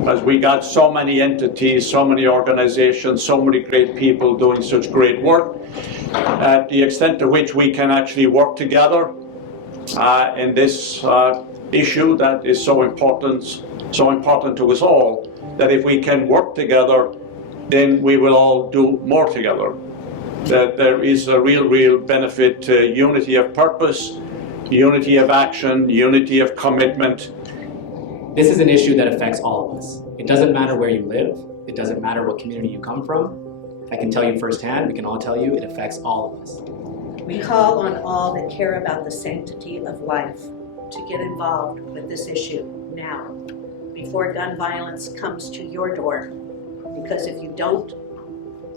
Because we got so many entities, so many organizations, so many great people doing such great work. The extent to which we can actually work together in this issue that is so important to us all, that if we can work together, then we will all do more together. That there is a real benefit to unity of purpose, unity of action, unity of commitment. This is an issue that affects all of us. It doesn't matter where you live. It doesn't matter what community you come from. I can tell you firsthand, we can all tell you, it affects all of us. We call on all that care about the sanctity of life to get involved with this issue now, before gun violence comes to your door. Because if you don't,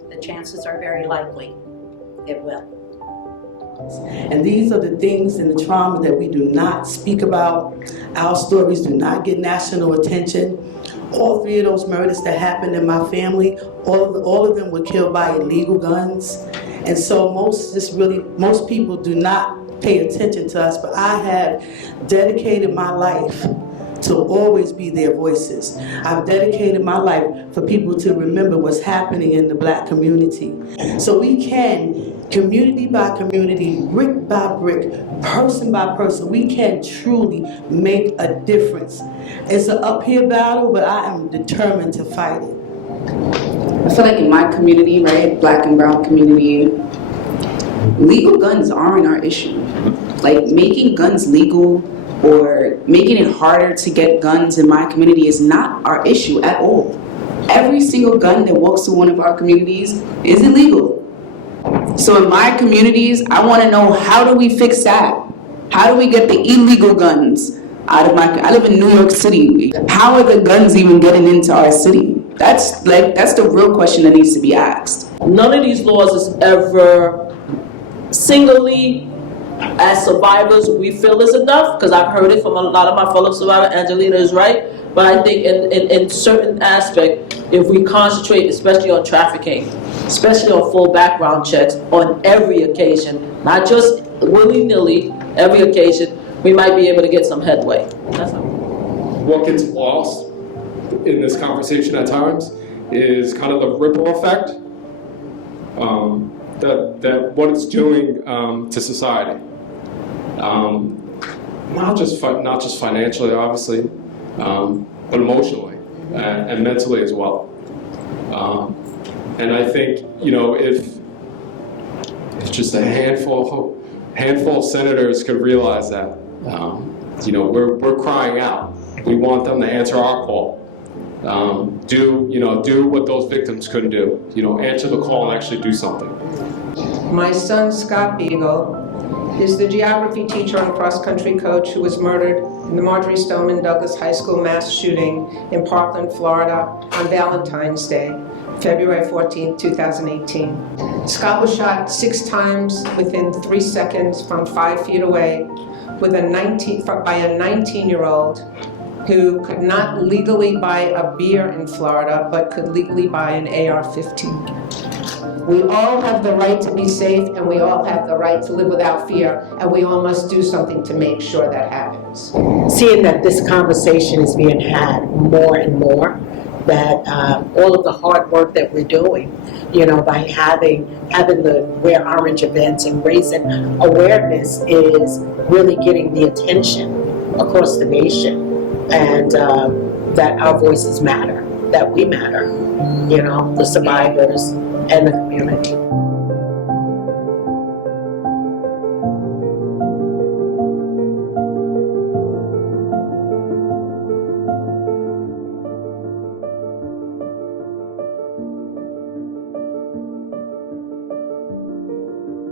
the chances are very likely it will. And these are the things and the trauma that we do not speak about. Our stories do not get national attention. All three of those murders that happened in my family, all of them were killed by illegal guns. And so most people do not pay attention to us, but I have dedicated my life to always be their voices. I've dedicated my life for people to remember what's happening in the Black community. So we can, community by community, brick by brick, person by person, we can truly make a difference. It's an uphill battle, but I am determined to fight it. I feel like in my community, right, Black and brown community, legal guns aren't our issue. Like, making guns legal or making it harder to get guns in my community is not our issue at all. Every single gun that walks through one of our communities is illegal. So in my communities, I want to know, how do we fix that? How do we get the illegal guns out of I live in New York City. How are the guns even getting into our city? That's the real question that needs to be asked. None of these laws is ever singly, as survivors, we feel is enough, because I've heard it from a lot of my fellow survivors. Angelina is right, but I think in certain aspect, if we concentrate, especially on trafficking, especially on full background checks on every occasion, not just willy-nilly, every occasion, we might be able to get some headway. That's all. What gets lost in this conversation at times is kind of the ripple effect that what it's doing to society. Not just financially, obviously, but emotionally and mentally as well. And I think, if just a handful of senators could realize that, we're crying out. We want them to answer our call. Do what those victims couldn't do. Answer the call and actually do something. My son, Scott Beagle, is the geography teacher and cross-country coach who was murdered in the Marjorie Stoneman Douglas High School mass shooting in Parkland, Florida on Valentine's Day, February 14, 2018. Scott was shot 6 times within 3 seconds from 5 feet away by a 19-year-old who could not legally buy a beer in Florida, but could legally buy an AR-15. We all have the right to be safe, and we all have the right to live without fear, and we all must do something to make sure that happens. Seeing that this conversation is being had more and more, that all of the hard work that we're doing, by having the Wear Orange events and raising awareness is really getting the attention across the nation, and that our voices matter, that we matter, the survivors and the community.